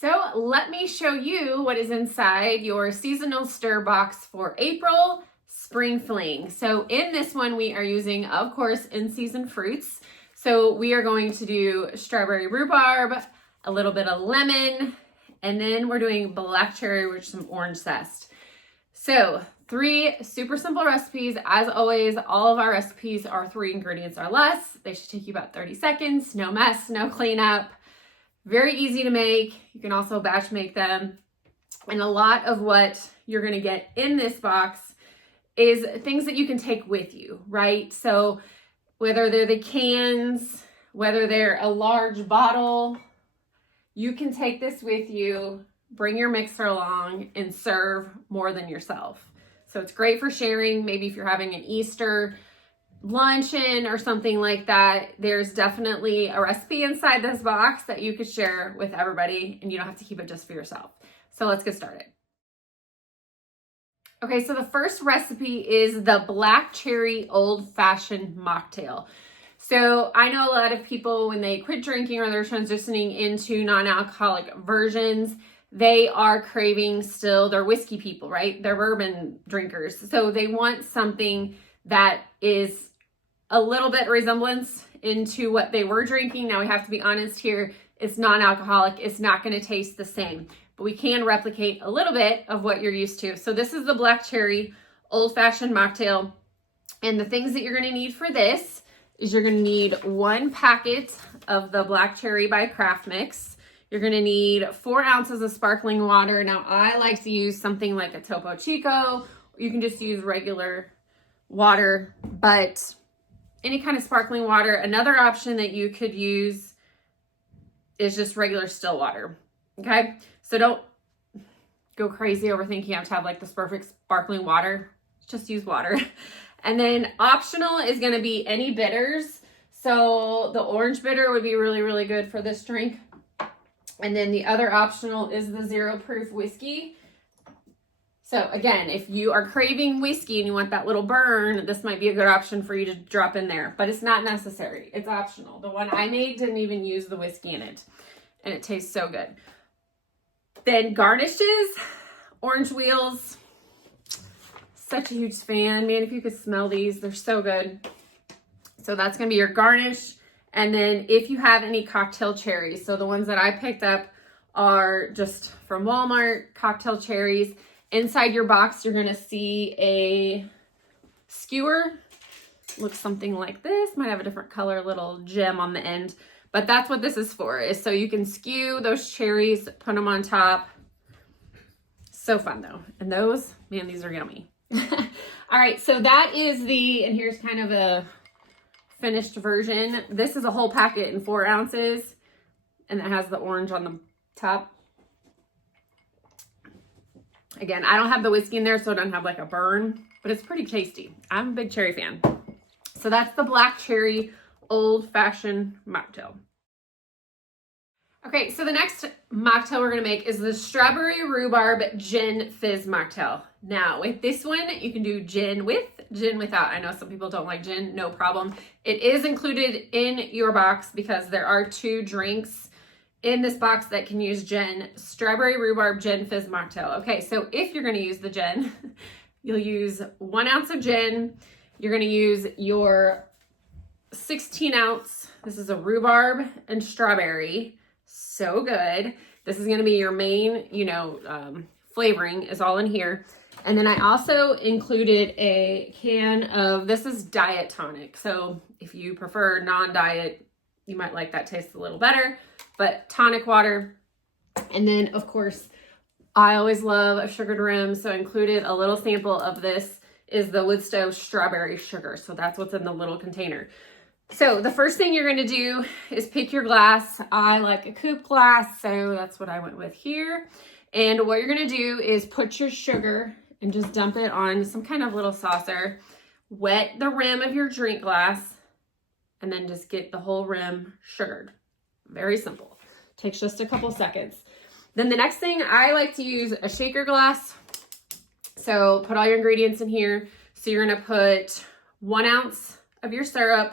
So let me show you what is inside your seasonal stir box for April, Spring Fling. So in this one, we are using, of course, in-season fruits. So we are going to do strawberry rhubarb, a little bit of lemon, and then we're doing black cherry with some orange zest. So 3 super simple recipes. As always, all of our recipes are 3 ingredients or less. They should take you about 30 seconds. No mess, no cleanup. Very easy to make. You can also batch make them. And a lot of what you're going to get in this box is things that you can take with you, right? So whether they're the cans, whether they're a large bottle, you can take this with you, bring your mixer along, and serve more than yourself. So it's great for sharing. Maybe if you're having an Easter luncheon or something like that, there's definitely a recipe inside this box that you could share with everybody, and you don't have to keep it just for yourself. So let's get started. Okay, so the first recipe is the black cherry old-fashioned mocktail. So I know a lot of people, when they quit drinking or they're transitioning into non-alcoholic versions, they are craving still, they're whiskey people, right? They're bourbon drinkers. So they want something that is a little bit resemblance into what they were drinking. Now we have to be honest here, it's non-alcoholic, it's not gonna taste the same, but we can replicate a little bit of what you're used to. So this is the black cherry old-fashioned mocktail. And the things that you're gonna need for this is you're gonna need 1 packet of the black cherry by Craft Mix. You're gonna need 4 ounces of sparkling water. Now I like to use something like a Topo Chico. You can just use regular water, but any kind of sparkling water. Another option that you could use is just regular still water, okay? So don't go crazy over thinking you have to have like this perfect sparkling water. Just use water. And then optional is gonna be any bitters. So the orange bitter would be really, really good for this drink. And then the other optional is the 0 proof whiskey. So again, if you are craving whiskey and you want that little burn, this might be a good option for you to drop in there, but it's not necessary. It's optional. The one I made didn't even use the whiskey in it, and it tastes so good. Then garnishes, orange wheels. Such a huge fan. Man, if you could smell these, they're so good. So that's gonna be your garnish. And then if you have any cocktail cherries, so the ones that I picked up are just from Walmart, cocktail cherries. Inside your box, you're gonna see a skewer. Looks something like this. Might have a different color little gem on the end, but that's what this is for, is so you can skew those cherries, put them on top. So fun though. And those, man, these are yummy. All right, so that is and here's kind of a finished version. This is a whole packet in 4 ounces, and it has the orange on the top. Again, I don't have the whiskey in there, so I don't have like a burn, but it's pretty tasty. I'm a big cherry fan. So that's the black cherry old-fashioned mocktail. Okay, so the next mocktail we're gonna make is the strawberry rhubarb gin fizz mocktail. Now with this one, you can do gin with, gin without. I know some people don't like gin, no problem. It is included in your box because there are 2 drinks in this box that can use gin. Strawberry rhubarb gin fizz mocktail. Okay, so if you're gonna use the gin, you'll use 1 ounce of gin. You're gonna use your 16 ounce, this is a rhubarb and strawberry. So good. This is gonna be your main, flavoring is all in here. And then I also included a can of, this is diet tonic. So if you prefer non-diet, you might like that taste a little better, but tonic water. And then of course, I always love a sugared rim. So included a little sample of this is the wood stove strawberry sugar. So that's what's in the little container. So the first thing you're gonna do is pick your glass. I like a coupe glass, so that's what I went with here. And what you're gonna do is put your sugar and just dump it on some kind of little saucer. Wet the rim of your drink glass, and then just get the whole rim sugared. Very simple. Takes just a couple seconds. Then the next thing, I like to use a shaker glass. So put all your ingredients in here. So you're gonna put 1 ounce of your syrup,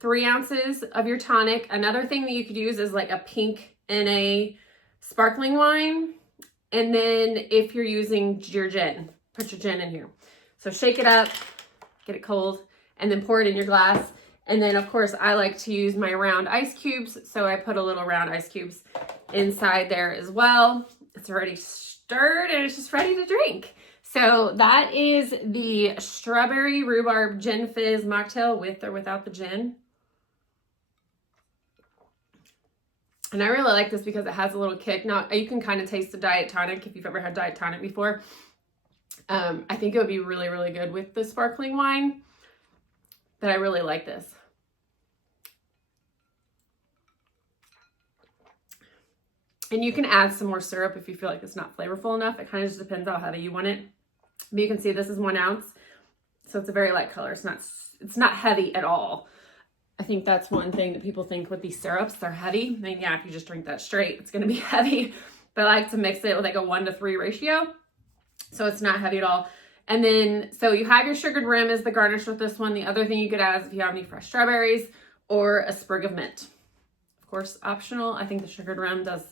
3 ounces of your tonic. Another thing that you could use is like a pink NA sparkling wine. And then if you're using your gin, put your gin in here. So shake it up, get it cold, and then pour it in your glass. And then, of course, I like to use my round ice cubes. So I put a little round ice cubes inside there as well. It's already stirred and it's just ready to drink. So that is the strawberry rhubarb gin fizz mocktail with or without the gin. And I really like this because it has a little kick. Now, you can kind of taste the diet tonic if you've ever had diet tonic before. I think it would be really, really good with the sparkling wine. But I really like this. And you can add some more syrup if you feel like it's not flavorful enough. It kind of just depends on how heavy you want it. But you can see this is 1 ounce. So it's a very light color. It's not heavy at all. I think that's one thing that people think with these syrups, they're heavy. I mean, yeah, if you just drink that straight, it's going to be heavy. But I like to mix it with like a 1-to-3 ratio. So it's not heavy at all. And then, so you have your sugared rim as the garnish with this one. The other thing you could add is if you have any fresh strawberries or a sprig of mint. Of course, optional. I think the sugared rim does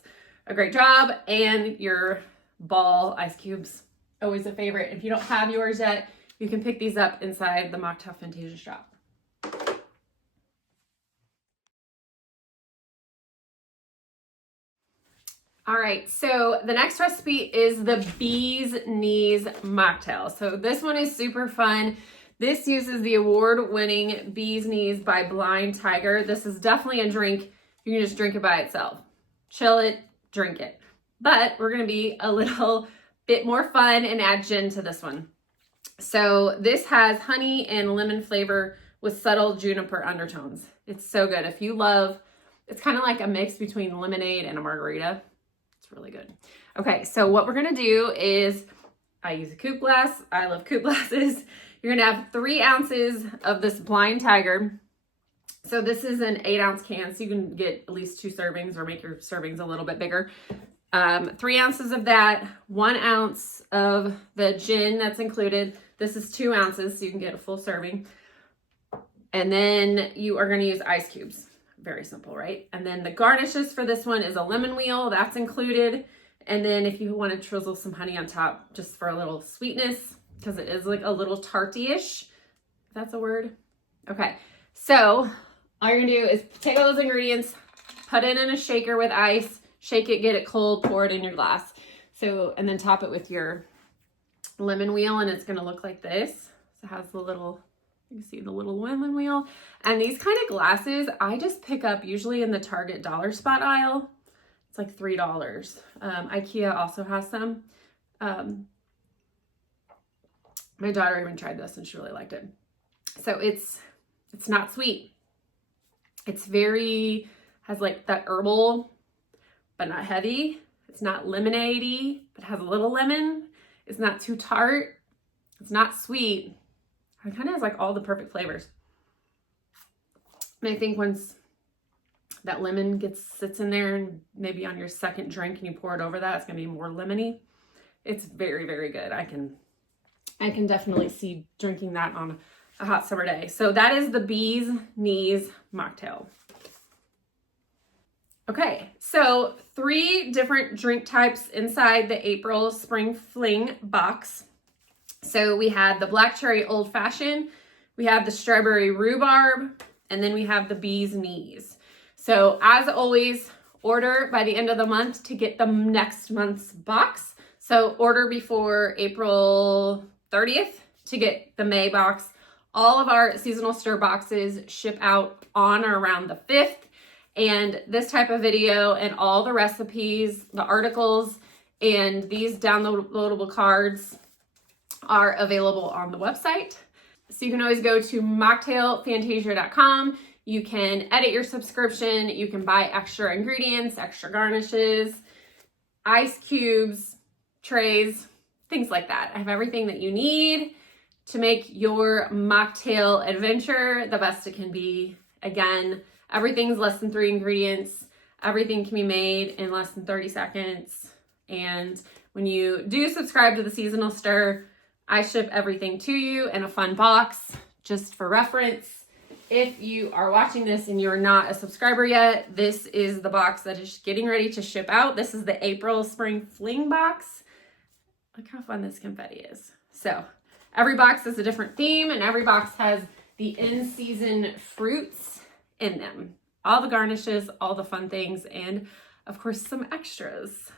a great job. And your ball ice cubes, always a favorite. If you don't have yours yet, you can pick these up inside the Mocktail Fantasia shop. All right, so the next recipe is the Bee's Knees Mocktail. So this one is super fun. This uses the award-winning Bee's Knees by Blind Tiger. This is definitely a drink. You can just drink it by itself. Chill it, drink it. But we're gonna be a little bit more fun and add gin to this one. So this has honey and lemon flavor with subtle juniper undertones. It's so good. If you love, it's kind of like a mix between lemonade and a margarita. Really good. Okay, so what we're gonna do is, I use a coupe glass. I love coupe glasses. You're gonna have 3 ounces of this Blind Tiger. So this is an 8-ounce can, so you can get at least 2 servings or make your servings a little bit bigger. 3 ounces of that, 1 ounce of the gin that's included. This is 2 ounces, so you can get a full serving. And then you are gonna use ice cubes. Very simple, right? And then the garnishes for this one is a lemon wheel, that's included. And then if you want to drizzle some honey on top just for a little sweetness, because it is like a little tarty-ish, if that's a word. Okay, so all you're gonna do is take all those ingredients, put it in a shaker with ice, shake it, get it cold, pour it in your glass. So, and then top it with your lemon wheel, and it's gonna look like this. So it has the little, you can see the little lemon wheel. And these kind of glasses, I just pick up usually in the Target dollar spot aisle. It's like $3. IKEA also has some. My daughter even tried this and she really liked it. So it's not sweet. It's very, has like that herbal, but not heavy. It's not lemonade-y, but has a little lemon. It's not too tart. It's not sweet. It kind of has like all the perfect flavors. And I think once that lemon sits in there and maybe on your second drink and you pour it over that, it's gonna be more lemony. It's very, very good. I can definitely see drinking that on a hot summer day. So that is the Bee's Knees Mocktail. Okay, so 3 different drink types inside the April Spring Fling box. So we had the black cherry old fashioned, we have the strawberry rhubarb, and then we have the Bee's Knees. So as always, order by the end of the month to get the next month's box. So order before April 30th to get the May box. All of our seasonal stir boxes ship out on or around the 5th. And this type of video and all the recipes, the articles, and these downloadable cards are available on the website. So you can always go to mocktailfantasia.com. You can edit your subscription. You can buy extra ingredients, extra garnishes, ice cubes, trays, things like that. I have everything that you need to make your mocktail adventure the best it can be. Again, everything's less than 3 ingredients. Everything can be made in less than 30 seconds. And when you do subscribe to the Seasonal Stir, I ship everything to you in a fun box just for reference. if you are watching this and you're not a subscriber yet, this is the box that is getting ready to ship out. This is the April Spring Fling box. Look how fun this confetti is. So every box has a different theme, and every box has the in-season fruits in them. All the garnishes, all the fun things, and of course some extras.